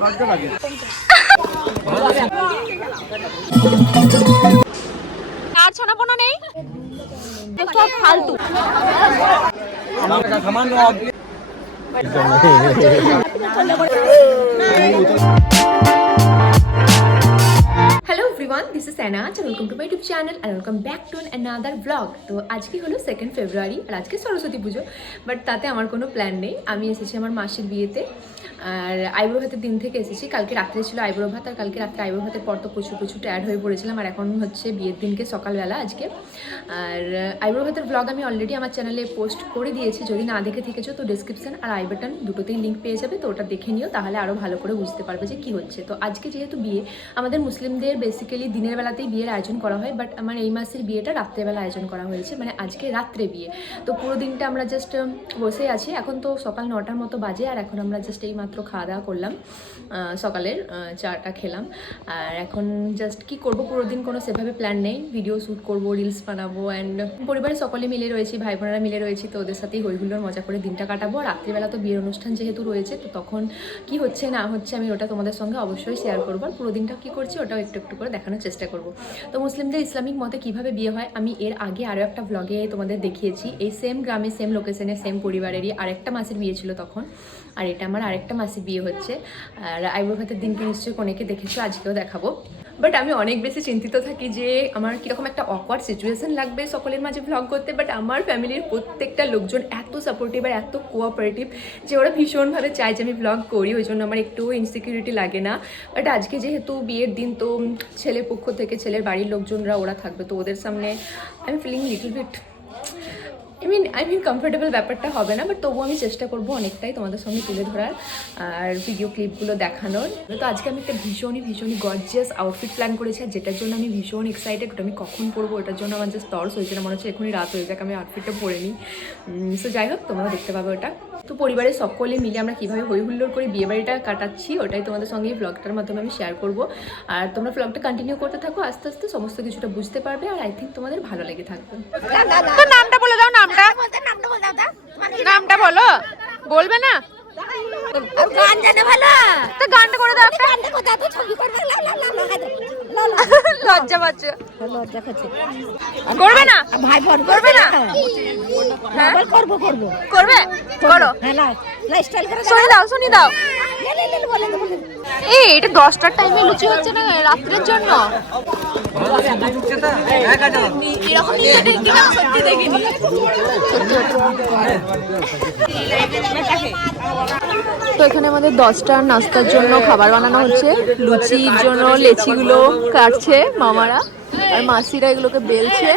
লজ্জা লাগে আর নেই সব ফালতু hello everyone this is Anna welcome to my YouTube channel and welcome back to another vlog তো আজকে হলো সেকেন্ড ফেব্রুয়ারি আর আজকে সরস্বতী পুজো বাট তাতে আমার কোনো প্ল্যান নেই। আমি এসেছি আমার মাসির বিয়েতে। আর আইব্রো ভাতের দিন থেকে এসেছি। কালকে রাত্রে ছিল আইব্রো ভাত, আর কালকে রাত্রে আইব্রো ভাতের পর তো প্রচুর প্রচুর টায়ার্ড হয়ে পড়েছিলাম, আর এখন হচ্ছে বিয়ের দিনকে সকালবেলা আজকে। আর আইব্রো ভাতের ব্লগ আমি অলরেডি আমার চ্যানেলে পোস্ট করে দিয়েছি, যদি না দেখে থেকেছো তো ডিসক্রিপশন আর আই বাটন দুটোতেই লিঙ্ক পেয়ে যাবে, তো ওটা দেখে নিও, তাহলে আরও ভালো করে বুঝতে পারবে যে কী হচ্ছে। তো আজকে যেহেতু বিয়ে, আমাদের মুসলিমদের বেসিক্যালি দিনের বেলাতেই বিয়ের আয়োজন করা হয় বাট আমার এই মাসের বিয়েটা রাত্রেবেলা আয়োজন করা হয়েছে মানে আজকে রাত্রে বিয়ে। তো পুরো দিনটা আমরা জাস্ট বসে আছি, এখন তো সকাল নটার মতো বাজে, আর এখন আমরা জাস্ট এই মাত্র খাওয়া দাওয়া করলাম সকালের চাটা খেলাম। আর এখন জাস্ট কি করব পুরো দিন কোনো সেভাবে প্ল্যান নেই। ভিডিও শ্যুট করব রিলস বানাবো অ্যান্ড পরিবারের সকলে মিলে রয়েছি ভাই বোনেরা মিলে রয়েছি, তো ওদের সাথেই হইহুল্লোর মজা করে দিনটা কাটাবো। আর রাত্রিবেলা তো বিয়ের অনুষ্ঠান যেহেতু রয়েছে, তো তখন কি হচ্ছে, না হচ্ছে আমি ওটা তোমাদের সঙ্গে অবশ্যই শেয়ার করব। আর পুরো দিনটা কী করছি, ওটাও একটু একটু করে দেখানোর চেষ্টা করব। তো মুসলিমদের ইসলামিক মতে কীভাবে বিয়ে হয়, আমি এর আগে আরও একটা ব্লগে তোমাদের দেখিয়েছি। এই সেম গ্রামে সেম লোকেশনে সেম পরিবারেরই আরেকটা মাসের বিয়ে ছিল তখন। আর এটা আমার আরেকটা মাসের বিয়ে হচ্ছে। আর আইব্রো ভাতের দিনকে নিশ্চয়ই কোনেকে দেখেছ, আজকেও দেখাবো। বাট আমি অনেক বেশি চিন্তিত থাকি যে আমার কীরকম একটা অকওয়ার্ড সিচুয়েশন লাগবে সকলের মাঝে ভ্লগ করতে। বাট আমার ফ্যামিলির প্রত্যেকটা লোকজন এত সাপোর্টিভ আর এত কোঅপারেটিভ যে ওরা ভীষণভাবে চায় যে আমি ভ্লগ করি, ওই জন্য আমার একটু ইনসিকিউরিটি লাগে না। বাট আজকে যেহেতু বিয়ের দিন, তো ছেলের পক্ষ থেকে ছেলের বাড়ির লোকজনরা ওরা থাকবে, তো ওদের সামনে I am feeling little bit I mean I mean comfortable ব্যাপারটা হবে না বাট তবুও আমি চেষ্টা করব অনেকটাই তোমাদের সঙ্গে তুলে ধরার আর ভিডিও ক্লিপগুলো দেখানোর। তো আজকে আমি একটা ভীষণই ভীষণই গর্জিয়াস আউটফিট প্ল্যান করেছি, আর যেটার জন্য আমি ভীষণ এক্সাইটেড ওটা আমি কখন পরবো, ওটার জন্য আমার জাস্ট তর্স হয়েছে না, মনে হচ্ছে এখনই রাত হয়ে যাক, আমি আউটফিটটা পরে নিই। সো যাই হোক তোমরা দেখতে পাবে ওটা। তো পরিবারের সকলে মিলে আমরা কীভাবে হই হুল্লোড় করে বিয়েবাড়িটা কাটাচ্ছি, ওটাই তোমাদের সঙ্গে এই ব্লগটার মাধ্যমে আমি শেয়ার করব। আর তোমরা ব্লগটা কন্টিনিউ করতে থাকো, আস্তে আস্তে সমস্ত কিছুটা বুঝতে পারবে, আর আই থিঙ্ক তোমাদের ভালো লেগে থাকবে। নামটা বলে দাও নামটা? নামটা বলো বলবে না? গান জানে ভালো তো গানটা করে দাও গানটা কোথায়? তো ছবি করবে লা লা লা লজ্জা পাচ্ছে। লজ্জা খাচ্ছে করবে না? ভাই ফোন করবে না? হ্যাঁ? করব করব। করবে? করো। হ্যাঁ না করে শুনি দাও শুনি দাও। এই এটা দশটার টাইমে লুচি হচ্ছে না, রাত্রের জন্য? তো এখানে আমাদের দশটার নাস্তার জন্য খাবার বানানো হচ্ছে। লুচির জন্য লেচিগুলো কাটছে মামারা, আর মাসিরা এগুলোকে বেলছে।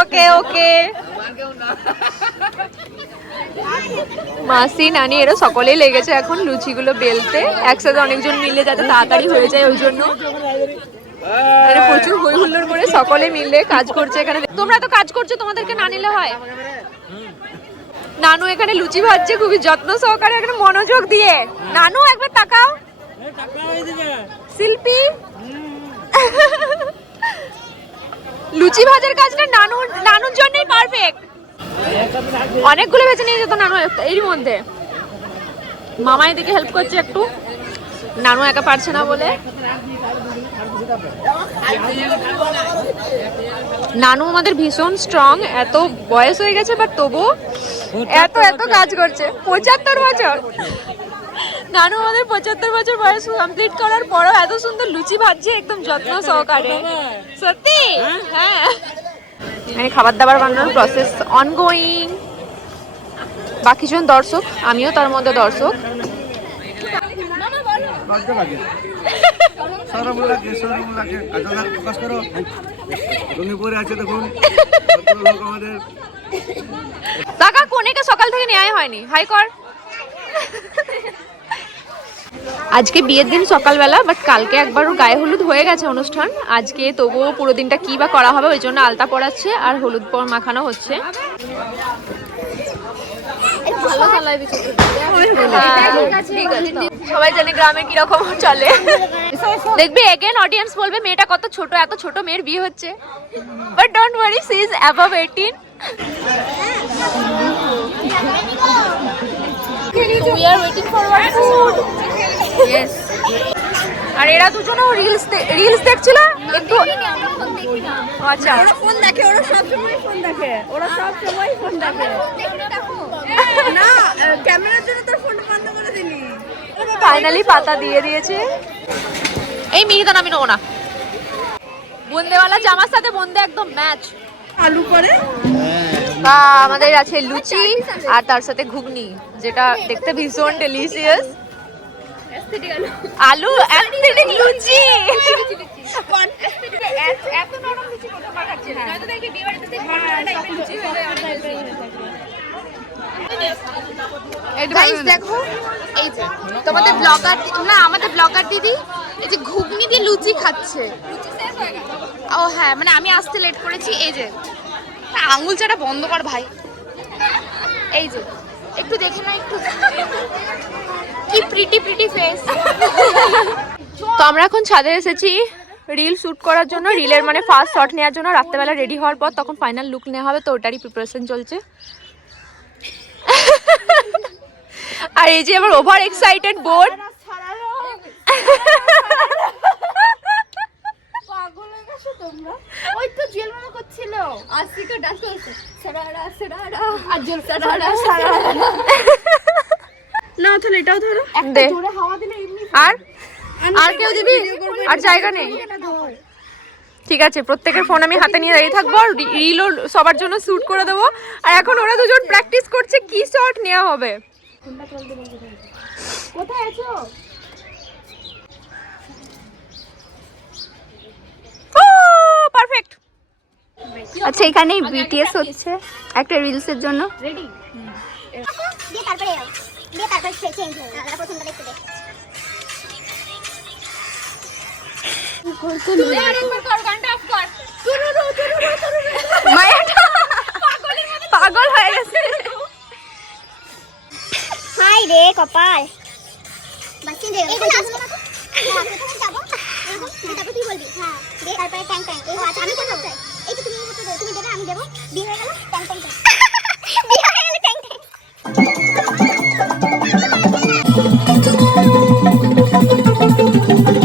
ওকে ওকে মাসি, নানি, এরা সকলেই লেগেছে এখন লুচিগুলো বেলতে। একসাথে অনেকজন মিলে যাতে তাড়াতাড়ি হয়ে যায় ওই জন্য। প্রচুর হই হুল্লোড় করে সকলে মিলে কাজ করছে এখানে। তোমরা তো কাজ করছ, তোমাদেরকে না নিলে হয়। নানু এখানে লুচি ভাজছে, খুবই যত্ন সহকারে এখানে মনোযোগ দিয়ে। নানু, একবার তাকাও। শিল্পী। লুচি ভাজার কাজটা নানু নানুর জন্যই পারফেক্ট অনেকগুলো বেছে নিয়ে যেত নানু এর মধ্যে। মামা এদিকে হেল্প করছে একটু। নানু একা পারছে না বলে? নানু আমাদের ভীষণ স্ট্রং এত বয়স হয়ে গেছে বাট তবু এত এত কাজ করছে। পঁচাত্তর বছর। নানু আমাদের পঁচাত্তর বছর বয়স কমপ্লিট করার পরও এত সুন্দর লুচি ভাজছে একদম যত্ন সহকারে। সত্যি? হ্যাঁ। খাবার দাবার বানানোর প্রসেস অনগোয়িং বাকিজন দর্শক, আমিও তার মধ্যে দর্শক। লজ্জা লাগে সরম লাগে সরম লাগে কাজল প্রকাশ করো। তুমি পরে আছে দেখুন। লোক আমাদের। টাকা কোনেকে সকাল থেকে নেওয়াই হয়নি? হাই কর। আজকে বিয়ের দিন সকালবেলা বাট কালকে একবার ওর গায়ে হলুদ হয়ে গেছে অনুষ্ঠান। আজকে তবুও পুরো দিনটা কি বা করা হবে ওই জন্য আলতা পড়াচ্ছে আর হলুদ পর মাখানো হচ্ছে। ভালো সবাই জানে গ্রামে কীরকম চলে। দেখবি এগেন অডিয়েন্স বলবে মেয়েটা কত ছোট এত ছোট মেয়ের বিয়ে হচ্ছে। But don't worry she is above eighteen We are waiting for our food. Yes. আর এরা দুজনেও রিলস রিলস দেখছিল? একটু আচ্ছা। ফোন দেখে ওরা সব সময় ফোন দেখে। ওরা সব সময় ফোন দেখে। না ক্যামেরার জন্য তোর বন্ধ করে দিলি। ফাইনালি পাতা দিয়ে দিয়েছে। এই মিহিদান আমি নেব না। বন্দেওয়ালা জামার সাথে বন্দে একদম ম্যাচ আলু করে। বা আমাদের আছে লুচি আর তার সাথে ঘুগনি যেটা দেখতে ভীষণ ডেলিশিয়াস আলু অ্যাথলেটিক লুচি। এত নরম লুচি প্রথমবার খাচ্ছি না। সেই ঘণ্টা টাইপের লুচি হয়ে যায় অনেক বেশি। গাইস দেখো এই যে তোমাদের ব্লগার না আমাদের ব্লগার দিদি এই যে ঘুগনি দিয়ে লুচি খাচ্ছে। ও হ্যাঁ মানে আমি আসতে লেট করেছি এই যে। না, আঙুল চাটা বন্ধ কর ভাই। এই যে একটু দেখে না একটু। কি প্রিটি প্রিটি ফেস তো আমরা এখন ছাদে এসেছি রিল শ্যুট করার জন্য রিলের মানে ফার্স্ট শট নেওয়ার জন্য। রাত্রেবেলা রেডি হওয়ার পর তখন ফাইনাল লুক নেওয়া হবে তো ওটারই প্রিপারেশন চলছে। আর এই যে আমার ওভার এক্সাইটেড বোর্ড না তাহলে এটাও ধরো। আর? আর কেউ দিবি? আর জায়গা নেই। ঠিক আছে প্রত্যেকের ফোন আমি হাতে নিয়ে দাঁড়িয়ে থাকব রিলও সবার জন্য শ্যুট করে দেবো। আর এখন ওরা দুজন প্র্যাকটিস করছে কি শট নেওয়া হবে? কোথায় আছো? পারফেক্ট আচ্ছা এখানে বিটিএস হচ্ছে একটা রিলসের জন্য। রেডি দিয়ে তারপরে দিয়ে তারপরে চেঞ্জ হয়ে প্রথমটা দেখতে পাগল হয়ে গেছে। হাই রে কপাল। হয়ে হ্যাঁ হ্যাঁ আমি দেবে, বিয়ে হয়ে গেল ট্যাং ট্যাং বিয়ে হয়ে গেল ট্যাং ট্যাং। তো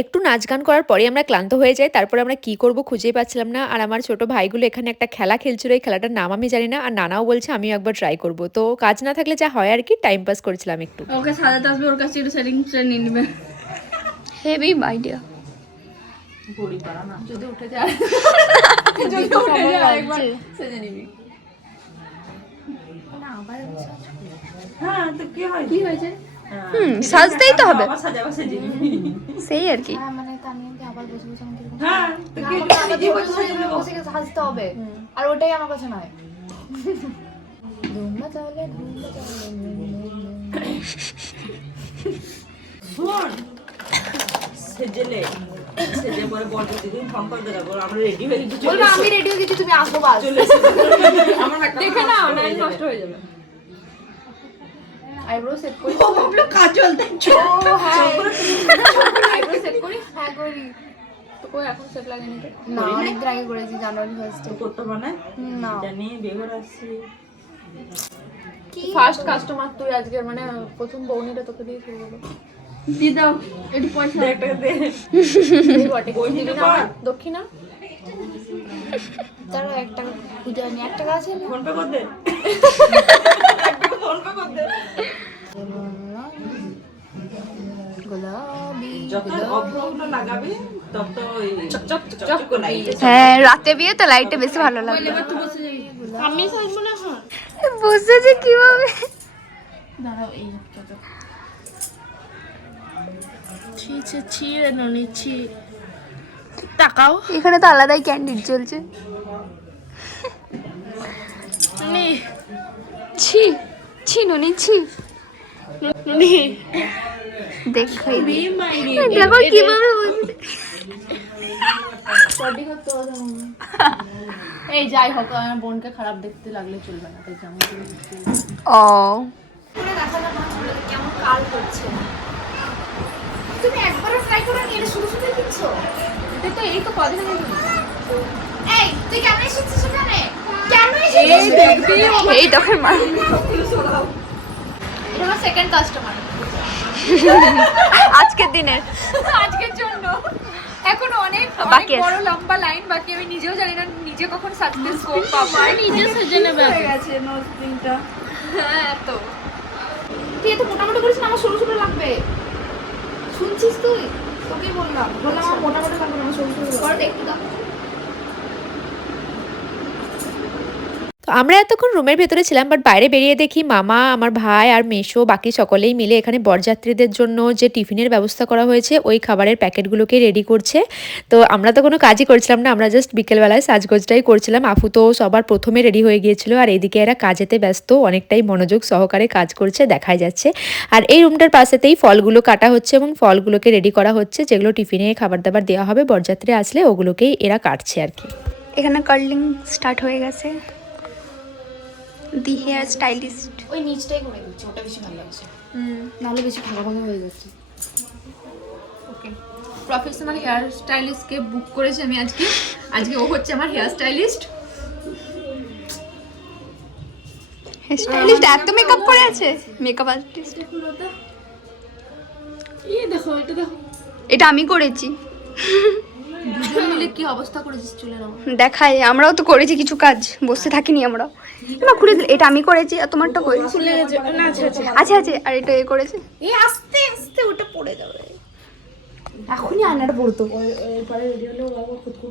একটু নাচ গান করার পরে আমরা ক্লান্ত হয়ে যাই, তারপরে আমরা কি করব খুঁজেই পাচ্ছিলাম না। আর আমার ছোট ভাইগুলো এখানে একটা খেলা খেলছিল, এই খেলাটার নাম আমি জানি না, আর নানাও বলছে আমিও একবার ট্রাই করব। তো কাজ না থাকলে যা হয় আর কি টাইম পাস করেছিলাম একটু। ওকে সাজাতে আসবে ওর কাছে একটু সেটিংসটা নিয়ে নেবে। Heavy idea. হুম সাজতেই তো হবে। সেই আর কি। মানে হাসতে হবে। আর ওটাই আমার কাছে নয়। ধুমা তাহলে ধুমা সেজে পরে বলতে দিদিন ফোন করে দেবো আমরা রেডি হয়ে গেছি। বলবে আমি রেডি হয়ে গেছি তুমি আসো বাস। দেখে নাও নাইল নষ্ট হয়ে যাবে। আইব্রো সেট করি কাজল দেখছ হ্যাঁ। আইব্রো সেট করি হ্যাঁ করি। কই এখন সেট লাগেনি তো? না অনেকদিন আগে করেছি জানুয়ারি ফার্স্টে করতে মানে? না। জানি আসছি। ফার্স্ট কাস্টমার তুই আজকে মানে প্রথম বউনিটা তোকে দিয়ে শুরু করব। দিয়ে দাও একটু পয়সা। একটা দে। বটে দিবি না আমার? দক্ষিণা। তারা এক টাকা খুঁজে আনি এক টাকা আছে ফোন পে কর দে। ফোন পে কর দে। গোলাপি যত অভ্রগুলো লাগাবি তত ওই চকচক চকচক করে লাগবে হ্যাঁ রাতে বিয়ে তো লাইটে বেশি ভালো যাই। বসেছে কীভাবে? দাঁড়াও এই তাকাও। এখানে তো আলাদাই ক্যান্ডিড চলছে। ছি ছি নুনি ছি। দেখো দেখো কীভাবে এই যাই হোক আমার বোনকে খারাপ দেখতে লাগলে চলবে না তাই জামা। ও। কেমন কাল করছে। তুমি একবারও ট্রাই করো নি এটা শুধু শুধু দিচ্ছ? এটা তো এই তো কদিন আগে এই তুই কেন এসেছিস এখানে? কেন এসেছিস? এই মা। এটা আমার সেকেন্ড কাস্টমার আজকের দিনের। আজকের জন্য। এখন অনেক বাকি অনেক বড় লম্বা লাইন বাকি আমি নিজেও জানি না নিজে কখন সাকসেস পাবো নিজে সেজে নেবে হয়ে গেছে নোজ প্রিন্টটা হ্যাঁ তো তুই এত মোটামুটি করিস না আমার সরু সরু লাগবে। শুনছিস তুই? তোকে বললাম। বললাম আমার মোটামুটি লাগবে না আমার পরে দেখতে দাও তো আমরা এতক্ষণ রুমের ভেতরে ছিলাম বাট বাইরে বেরিয়ে দেখি মামা, আমার ভাই আর মেশো, বাকি সকলেই মিলে এখানে বরযাত্রীদের জন্য যে টিফিনের ব্যবস্থা করা হয়েছে, ওই খাবারের প্যাকেটগুলোকে রেডি করছে। তো আমরা তো কোনো কাজই করছিলাম না, আমরা জাস্ট বিকেলবেলায় সাজগোজটাই করছিলাম। আফু তো সবার প্রথমে রেডি হয়ে গিয়েছিল, আর এদিকে এরা কাজেতে ব্যস্ত, অনেকটাই মনোযোগ সহকারে কাজ করছে, দেখাই যাচ্ছে। আর এই রুমটার পাশেতেই ফলগুলো কাটা হচ্ছে এবং ফলগুলোকে রেডি করা হচ্ছে, যেগুলো টিফিনে খাবার দাবার দেওয়া হবে, বরযাত্রী আসলে ওগুলোকেই এরা কাটছে আর কি। এখানে কার্লিং স্টার্ট হয়ে গেছে। The hair stylist. ওই নিচটাই করে দিচ্ছি ওটা বেশি ভালো লাগছে। নাহলে বেশি ভালো ভালো হয়ে যাচ্ছে। ওকে। প্রফেশনাল হেয়ার স্টাইলিস্টকে বুক করেছি আমি আজকে। আজকে ও হচ্ছে আমার হেয়ার স্টাইলিস্ট হেয়ার স্টাইলিস্ট এত মেকআপ করে আছে? মেকআপ আর্টিস্ট এই দেখো এটা দেখো। এটা আমি করেছি। দুজন মিলে কি অবস্থা করেছিস চুলের দেখাই আমরাও তো করেছি কিছু কাজ বসে থাকিনি আমরা। এবার ঘুরে দিল এটা আমি করেছি আর তোমারটা করে খুলে না আচ্ছা আচ্ছা। আর এটা এ করেছে। আস্তে আস্তে ওটা পড়ে যাবে। এখনই আয়নাটা পড়তো এরপরে রেডি হলে বাবা খুদ খুদ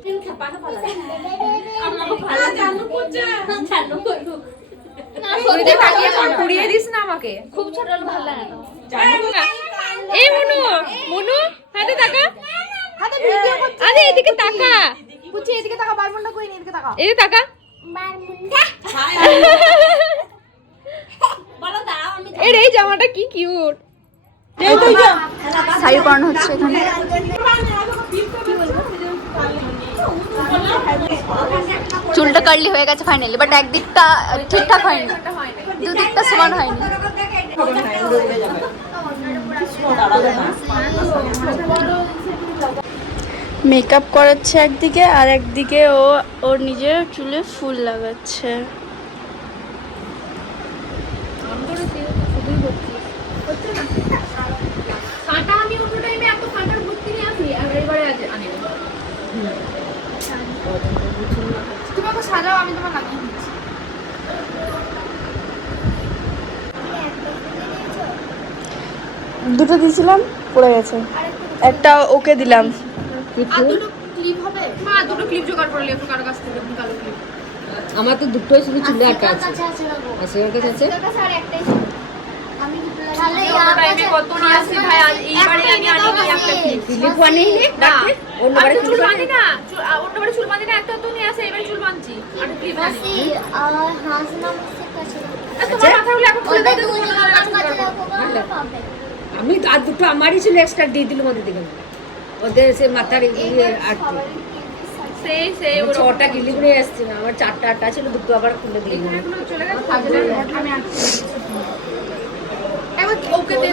পুড়িয়ে দিস না আমাকে। খুব ছোট ভালো লাগে। এই মনু মনু হাতে তাকা আরে এদিকে তাকা। বুঝছি এদিকে তাকা বারমুন্ডা কই নি? এদিকে তাকা। এদিকে তাকা। এর এই জামাটা কি কিউট শাড়ি পরানো হচ্ছে এখানে। চুলটা কার্লি হয়ে গেছে ফাইনালি বাট একদিকটা ঠিকঠাক হয়নি। দুদিকটা সমান হয়নি। মেকআপ করাচ্ছে একদিকে আর একদিকে ও ওর নিজের চুলে ফুল লাগাচ্ছে। ফাটা আমি অন্য টাইমে এত ফাটার ভর্তি নিয়ে আসি আর এবারে আজ আনি তোমাকে সাজাও আমি তোমার লাগিয়ে দিচ্ছি। দুটো দিয়েছিলাম পড়ে গেছে। একটা ওকে দিলাম। আর দুটো ক্লিপ হবে? মা দুটো ক্লিপ জোগাড় করলে একটু কারও কাছ থেকে কালো ক্লিপ আমার তো দুটোই শুধু চুলে আটকা আছে। আছে ওর কাছে আছে? কাছে আর একটাই আমি দুটো তাহলে টাইমে কত নিয়ে আসি ভাই এইবারে আমি আনি একটা ক্লিপ আনি? অন্যবারে চুল বাঁধি না অন্যবারে চুল বাঁধি না একটা তো নিয়ে আসে এবারে চুল বাঁধছি। আর ক্লিপ আনি। মাসি হাসনা মুসে কাছে। তোমার মাথাগুলো এখন খুলে দাও তুমি তো আমার কাছে রাখো পাবে। আমি আর দুটো আমারই ছিল এক্সট্রা দিয়ে দিলাম ওদের দিকে ওদের সে মাথার ইয়ে আটকে সেই সেই ছটা গিলি করে না আমার চারটা আটটা ছিল দুটো আবার খুলে দিয়ে চলে গেছে? ওকে দে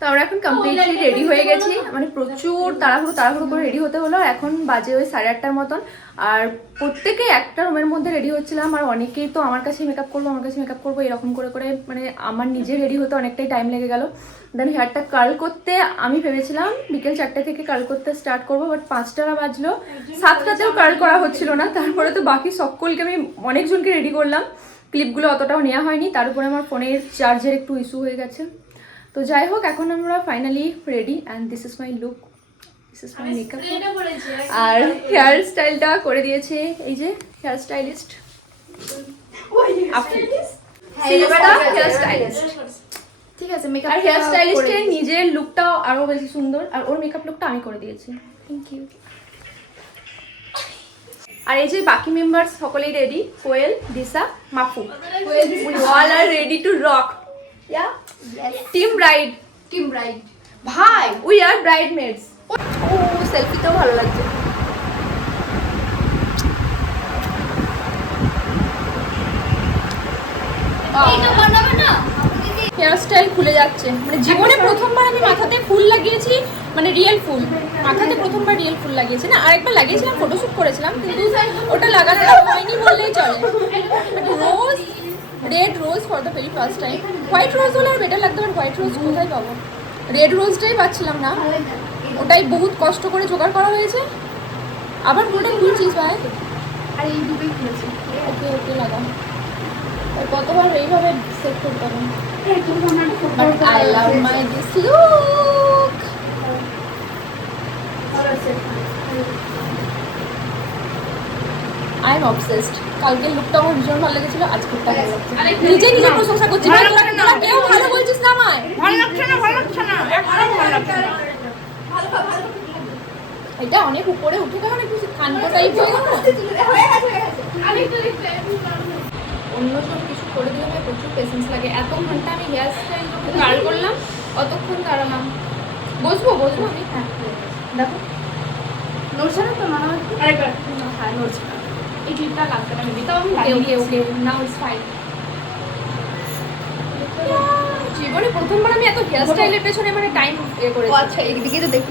তো আমরা এখন কমপ্লিটলি রেডি হয়ে গেছি। মানে প্রচুর তাড়াহুড়ো তাড়াহুড়ো করে রেডি হতে হলো। এখন বাজে ওই সাড়ে আটটার মতন। আর প্রত্যেকে একটা রুমের মধ্যে রেডি হচ্ছিলাম। আর অনেকেই তো আমার কাছে মেকআপ করব আমার কাছে মেকআপ করব এরকম করে করে মানে আমার নিজে রেডি হতে অনেকটাই টাইম লেগে গেল। দেন হেয়ারটা কার্ল করতে আমি ভেবেছিলাম বিকেল চারটে থেকে কার্ল করতে স্টার্ট করব বাট পাঁচটা বাজলো। সাতটাতেও কার্ল করা হচ্ছিল না। তারপরে তো বাকি সকলকে আমি অনেকজনকে রেডি করলাম। ক্লিপগুলো অতটাও নেওয়া হয়নি। তার উপরে আমার ফোনের চার্জের একটু ইস্যু হয়ে গেছে। তো যাই হোক এখন আমরা finally ready and this is my look this is my makeup R hair স্টাইলটা করে দিয়েছে এই যে হেয়ার স্টাইলিস্ট হেয়ার স্টাইলিস্ট ঠিক আছে মেকআপ আর হেয়ার স্টাইলিস্টের নিজের লুকটাও আরও বেশি সুন্দর আর ওর মেকআপ লুকটা আমি করে দিয়েছি। থ্যাংক ইউ আর এই যে বাকি মেম্বার্স সকলেই ready Koel Disha মাফু। We all are ready to rock yeah team bride team bride ভাই উই আর ব্রাইড মেডস ও সেলফিতেও ভালো লাগছে। হেয়ার স্টাইল খুলে যাচ্ছে। মানে জীবনে প্রথমবার আমি মাথাতে ফুল লাগিয়েছি মানে রিয়েল ফুল। মাথাতে প্রথমবার রিয়েল ফুল লাগিয়েছি না? আরেকবার লাগিয়েছিলাম ফটোশুট করেছিলাম কিন্তু ওটা লাগাতে হয়নি বললেই চলে। Rose red rose for the very first time white rose হলে আর বেটার লাগতো বাট হোয়াইট রোজ কোথায় পাবো? রেড রোজটাই পাচ্ছিলাম না। ওটাই বহুত কষ্ট করে জোগাড় করা হয়েছে। আবার পুরোটা খুলছিস ভাই আর এই দুটোই খুলেছি ওকে ওকে লাগাও। কতবার এইভাবে সেট করতে হবে but I love my this look I am obsessed কালকের লুকটা আমার ভীষণ ভালো লেগেছিল আজকেরটা ভালো লাগছে। নিজে নিজে প্রশংসা করছি। তোরা তোরা কেউ ভালো বলছিস না আমায়। ভালো লাগছে না ভালো লাগছে না। একদম ভালো লাগছে না। এটা অনেক উপরে উঠে গেল না কিছু খানকো টাইপ হয়ে গেল? অন্য সব কিছু করে দিলে আমার প্রচুর পেশেন্স লাগে। এত ঘণ্টা আমি হেয়ার স্টাইল কাল করলাম অতক্ষণ দাঁড়ালাম। বসবো বসবো আমি? হ্যাঁ দেখো নড়ছে না তো মনে আরেকবার। হ্যাঁ নড়ছে না এই ক্লিপটা লাগবে না মেবি তাও আমি ওকে ওকে নাও ইটস ফাইন জীবনে প্রথমবার আমি এত হেয়ার স্টাইলের পেছনে মানে টাইম এ করেছি আচ্ছা এইদিকে তো দেখব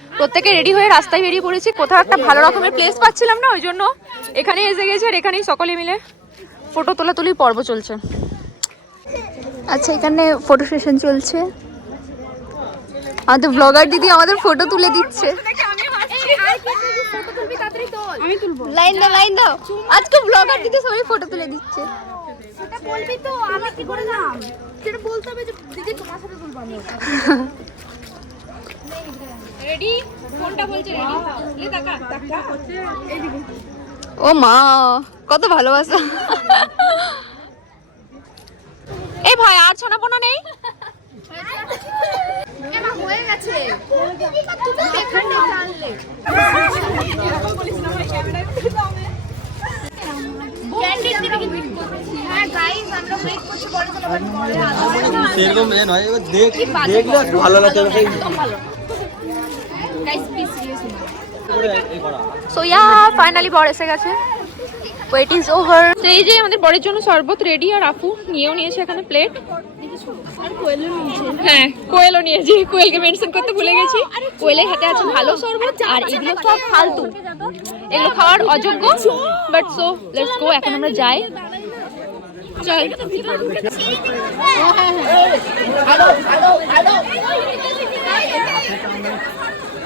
প্রত্যেকে রেডি হয়ে রাস্তায় বেরিয়ে পড়েছি। কোথাও একটা ভালো রকমের প্লেস পাচ্ছিলাম না ওই জন্য এখানে এসে গেছে আর এখানেই সকলে মিলে ফটো তোলাতুলির পর্ব চলছে। আচ্ছা এখানে ফটো সেশন চলছে। আমাদের ব্লগার দিদি আমাদের ফটো তুলে দিচ্ছে। লাইন দাও লাইন দাও। আজকে ব্লগার দিদি সবাই ফটো তুলে দিচ্ছে। বলবি তো আমি কি করে নাম? সেটা বলতে হবে যে দিদি তোমার সাথে তুলবো রেডি ফোনটা বলছে রেডি টাকা টাকা ও মা কত ভালোবাসা। এই ভাই আর নেই? হয়ে গেছে সেরকম নয় এবার দেখ দেখলে ভালো লাগবে সেই গাইস প্লিজ সিরিয়াস করে এই করা সো ইয়া ফাইনালি বর এসে গেছে ওয়েট ইজ ওভার তো এই যে আমাদের বরের জন্য শরবত রেডি আর আপু নিয়েও নিয়েছে এখানে প্লেট হ্যাঁ কোয়েলও নিয়েছি কোয়েলকে মেনশন করতে ভুলে গেছি কোয়েলের হাতে আছে ভালো শরবত আর এগুলো সব ফালতু এগুলো খাওয়ার অযোগ্য বাট সো লেটস গো এখন আমরা যাই চল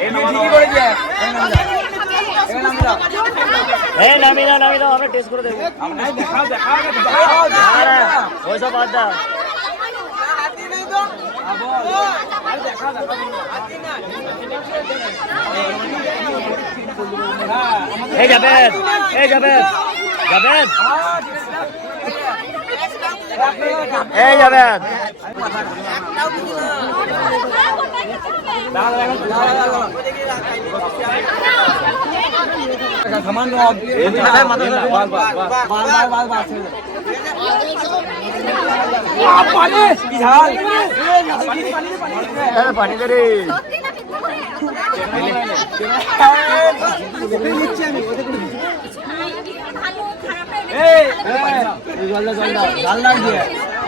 এই নামি দাও নামি দাও আমরা টেস্ট করে দেবো। ওইসব বাদ দাও এই যাবেন এই যাবেন যাবেন এই যাবেন সামান্য বাস বাস বাস বাস বাস কি ঝাল পানি রে এই জল দাও জল দাও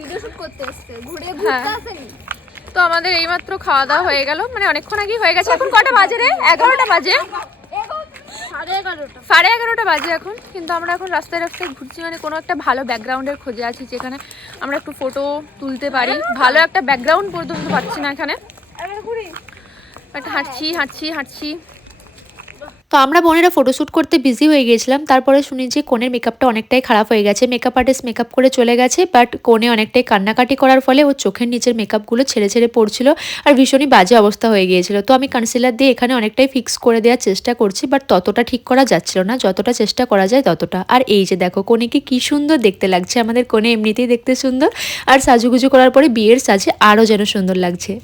ভিডিও শুট করতে এসছে। ঘুরে হ্যাঁ। ঘুরতে আসেনি। তো আমাদের এইমাত্র খাওয়া দাওয়া হয়ে গেল। মানে অনেকক্ষণ আগেই হয়ে গেছে। এখন কটা বাজে রে? এগারোটা বাজে? সাড়ে এগারোটা। সাড়ে এগারোটা বাজে এখন। কিন্তু আমরা এখন রাস্তায় রাস্তায় ঘুরছি। মানে কোনো একটা ভালো ব্যাকগ্রাউন্ডের খোঁজে আছি যেখানে আমরা একটু ফটো তুলতে পারি। ভালো একটা ব্যাকগ্রাউন্ড পর্যন্ত পাচ্ছি না এখানে। একটা হাঁটছি হাঁটছি হাঁটছি। তো আমরা বোনেরা ফটোশ্যুট করতে বিজি হয়ে গিয়েছিলাম তারপরে শুনি যে কোনের মেকআপটা অনেকটাই খারাপ হয়ে গেছে মেকআপ আর্টিস্ট মেকআপ করে চলে গেছে বাট কোনে অনেকটাই কান্নাকাটি করার ফলে ওর চোখের নিচের মেকআপগুলো ছেড়ে ছেড়ে পড়ছিল আর ভীষণই বাজে অবস্থা হয়ে গিয়েছিল তো আমি কনসিলার দিয়ে এখানে অনেকটাই ফিক্স করে দেওয়ার চেষ্টা করছি বাট ততটা ঠিক করা যাচ্ছিল না যতটা চেষ্টা করা যায় ততটা আর এই যে দেখো কোনেকে কি সুন্দর দেখতে লাগছে আমাদের কোনে এমনিতেই দেখতে সুন্দর আর সাজুগুজু করার পরে বিয়ের সাজে আরও যেন সুন্দর লাগছে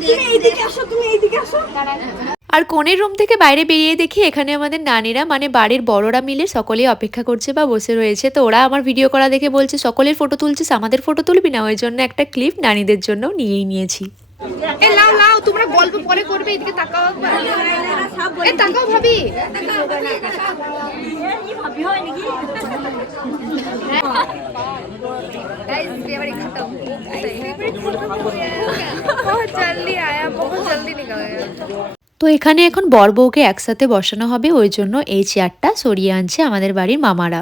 তুমি এইদিকে আসো তুমি এইদিকে আসো। আর কোণের রুম থেকে বাইরে বেরিয়ে দেখি এখানে আমাদের নানিরা মানে বাড়ির বড়রা মিলে সকলেই অপেক্ষা করছে বা বসে রয়েছে। তো ওরা আমার ভিডিও করা দেখে বলছে সকলের ফটো তুলছিস আমাদের ফটো তুলবি না? ওই জন্য একটা ক্লিপ নানিদের জন্য নিয়েই নিয়েছি। এ লাও লাও তোমরা গল্প পরে করবে এদিকে তাকাও এ তাকাও ভাবি। गाइस फेवरेट खत्म बहुत जल्दी आया बहुत जल्दी निकल गया তো এখানে এখন বর বউকে একসাথে বসানো হবে ওই জন্য এই চেয়ারটা সরিয়ে আনছে আমাদের বাড়ির মামারা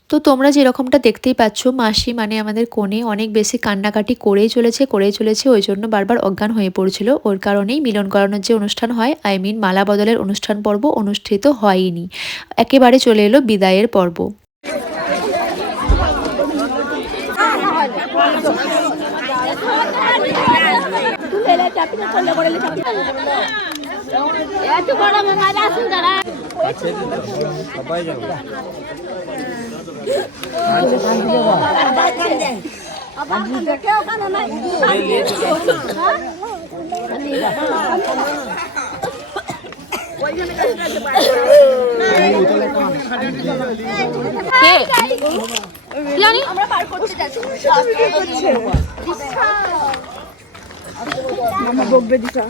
তো তোমরা যেরকমটা দেখতেই পাচ্ছ মাসি মানে আমাদের কোণে অনেক বেশি কান্নাকাটি করেই চলেছে করেই চলেছে ওই জন্য বারবার অজ্ঞান হয়ে পড়ছিল। ওর কারণেই মিলন করানোর যে অনুষ্ঠান হয় আই মিন মালা বদলের অনুষ্ঠান পর্ব অনুষ্ঠিত হয়নি। একেবারে চলে এলো বিদায়ের পর্ব। এত কে কি? জানি আমরা পার করতে যাচ্ছি। মামা বকবে Disha.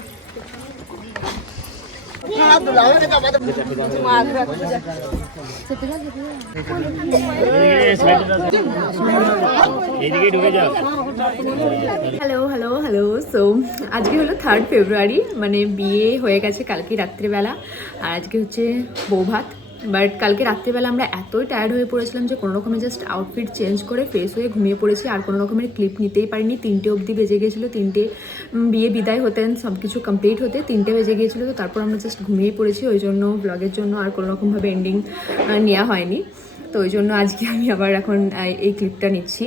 Hello hello hello so আজকে হলো থার্ড ফেব্রুয়ারি মানে বিয়ে হয়ে গেছে কালকে রাত্রিবেলা। আর আজকে হচ্ছে বৌভাত। বাট কালকে রাত্রিবেলা আমরা এতই টায়ার্ড হয়ে পড়েছিলাম যে কোনো রকমের জাস্ট আউটফিট চেঞ্জ করে ফ্রেশ হয়ে ঘুমিয়ে পড়েছি আর কোনো রকমের ক্লিপ নিতেই পারিনি। তিনটে অবধি বেজে গিয়েছিল তিনটে বিয়ে বিদায় হতেন সব কিছু কমপ্লিট হতে তিনটে বেজে গিয়েছিল তো তারপর আমরা জাস্ট ঘুমিয়ে পড়েছি। ওই জন্য ব্লগের জন্য আর কোনো রকমভাবে এন্ডিং নেওয়া হয়নি। তো ওই জন্য আজকে আমি আবার এখন এই ক্লিপটা নিচ্ছি।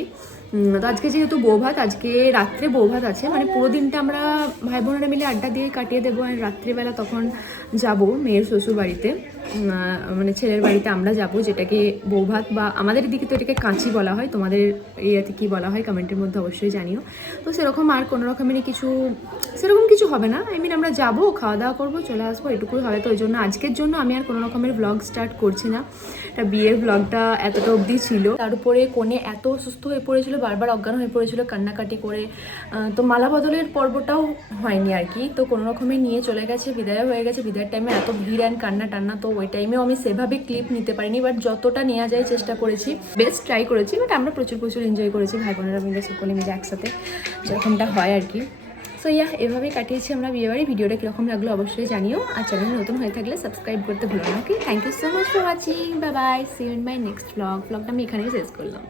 তো আজকে যেহেতু বৌভাত, আজকে রাত্রে বৌভাত আছে মানে পুরো দিনটা আমরা ভাই বোনেরা মিলে আড্ডা দিয়ে কাটিয়ে দেবো, আর রাত্রিবেলা তখন যাব মেয়ের শ্বশুর বাড়িতে মানে ছেলের বাড়িতে আমরা যাব, যেটাকে বৌভাত বা আমাদের দিকে তো এটাকে কাঁচি বলা হয়। তোমাদের এরিয়াতে কী বলা হয় কমেন্টের মধ্যে অবশ্যই জানিও। তো সেরকম আর কোনো রকমেরই কিছু, সেরকম কিছু হবে না। আই মিন আমরা যাব, খাওয়া দাওয়া করব, চলে আসব, এটুকুই হবে। তো ওই জন্য আজকের জন্য আমি আর কোনো রকমের ব্লগ স্টার্ট করছি না। এটা বিয়ের ব্লগটা এতটা অবধি ছিল। তার উপরে কোণে এত অসুস্থ হয়ে পড়েছিল, বারবার অজ্ঞান হয়ে পড়েছিল, কান্নাকাটি করে। তো মালা বদলের পর্বটাও হয়নি আর কি। তো কোনো রকমে নিয়ে চলে গেছে বিদায় হয়ে গেছে। বিদায়ের টাইমে এত ভিড় অ্যান্ড কান্না টান্না তো ওই টাইমেও আমি সেভাবে ক্লিপ নিতে পারিনি বাট যতটা নেওয়া যায় চেষ্টা করেছি। বেস্ট ট্রাই করেছি বাট আমরা প্রচুর প্রচুর এনজয় করেছি, ভাই বোনেরা মিলে, সকলে মিলে একসাথে, যেরকমটা হয় আর কি। সো ইয়া এভাবেই কাটিয়েছি আমরা বিয়েবাড়ি ভিডিওটা কীরকম লাগল অবশ্যই জানিও, আর চ্যানেল নতুন হয়ে থাকলে সাবস্ক্রাইব করতে ভুলো না okay thank you so much for watching bye bye see in my next vlog ব্লগটা আমি এখানেই শেষ করলাম।